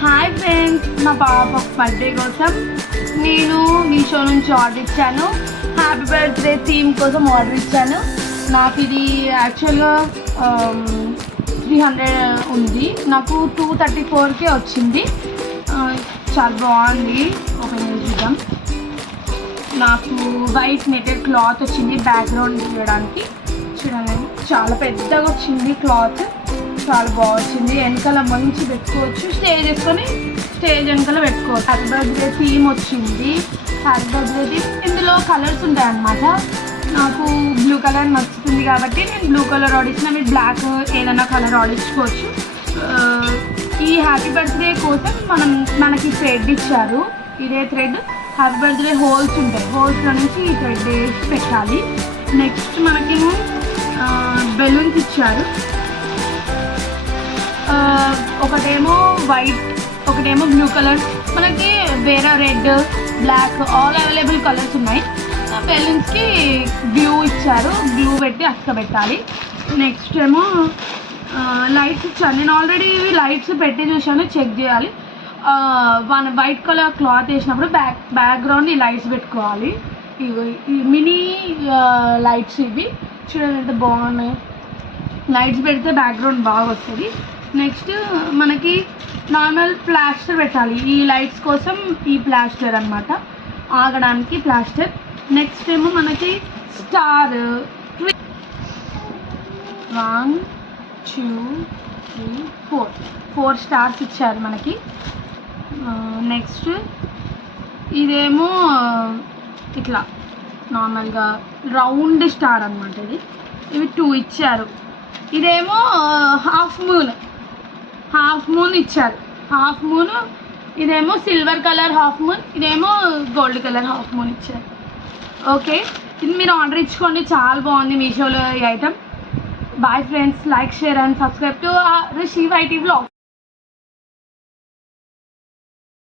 Hi friends, మా పాప birthday కోసం నేను మీషో నుంచి ఆర్డర్ ఇచ్చాను. హ్యాపీ బర్త్డే థీమ్ కోసం ఆర్డర్ ఇచ్చాను. నాకు ఇది యాక్చువల్గా 300 ఉంది, నాకు 234కే వచ్చింది. చాలా బాగుంది. ఓపెన్ చేసి చూద్దాం. నాకు వైట్ నెటెడ్ క్లాత్ వచ్చింది బ్యాక్గ్రౌండ్ తీయడానికి. చూడండి, చాలా పెద్దగా వచ్చింది క్లాత్, చాలా బాగుంది. వెనకాల మంచి పెట్టుకోవచ్చు, స్టేజ్ వేసుకొని స్టేజ్ వెనకాల పెట్టుకోవచ్చు. హ్యాపీ బర్త్డే థీమ్ వచ్చింది. హ్యాపీ బర్త్డే థీమ్ ఇందులో కలర్స్ ఉంటాయి అన్నమాట. నాకు బ్లూ కలర్ నచ్చుతుంది కాబట్టి నేను బ్లూ కలర్ ఆడిచ్చిన. మీరు బ్లాక్ ఏదైనా కలర్ ఆడించుకోవచ్చు. ఈ హ్యాపీ బర్త్డే కోసం మనకి థ్రెడ్ ఇచ్చారు. ఇదే థ్రెడ్ హ్యాపీ బర్త్డే హోల్స్ ఉంటాయి, హోల్స్లో నుంచి ఈ థ్రెడ్ వేసి పెట్టాలి. నెక్స్ట్ మనకేమో బెలూన్స్ ఇచ్చారు. ఒకటేమో వైట్, ఒకటేమో బ్లూ కలర్. మనకి వేరే red, black all available colours ఉన్నాయి. బెలూన్స్కి గ్లూ ఇచ్చారు, గ్లూ పెట్టి అతకబెట్టాలి. నెక్స్ట్ ఏమో లైట్స్ ఇచ్చాను. నేను ఆల్రెడీ లైట్స్ పెట్టి చూశాను, చెక్ చేయాలి. వైట్ కలర్ క్లాత్ వేసినప్పుడు బ్యాక్గ్రౌండ్ ఈ లైట్స్ పెట్టుకోవాలి. ఈ మినీ లైట్స్ ఇవి చూడండి ఎంత బాగున్నాయి. లైట్స్ పెడితే బ్యాక్గ్రౌండ్ బాగా వస్తుంది. నెక్స్ట్ మనకి నార్మల్ ప్లాస్టర్ పెట్టాలి. ఈ లైట్స్ కోసం ఈ ప్లాస్టర్ అన్నమాట, ఆగడానికి ప్లాస్టర్. నెక్స్ట్ ఏమో మనకి స్టార్ 1 2 3 4 స్టార్స్ ఇచ్చారు మనకి. నెక్స్ట్ ఇదేమో ఇట్లా నార్మల్గా రౌండ్ స్టార్ అన్నమాట. ఇవి 2 ఇచ్చారు. ఇదేమో హాఫ్ మూన్ ఇచ్చారు. హాఫ్ మూన్, ఇదేమో సిల్వర్ కలర్ హాఫ్ మూన్, ఇదేమో గోల్డ్ కలర్ హాఫ్ మూన్ ఇచ్చారు. ఓకే, ఇది మీరు ఆర్డర్ ఇచ్చుకోండి, చాలా బాగుంది మీషోలో ఈ item. Bye friends, like share and subscribe to Rishi YT vlog.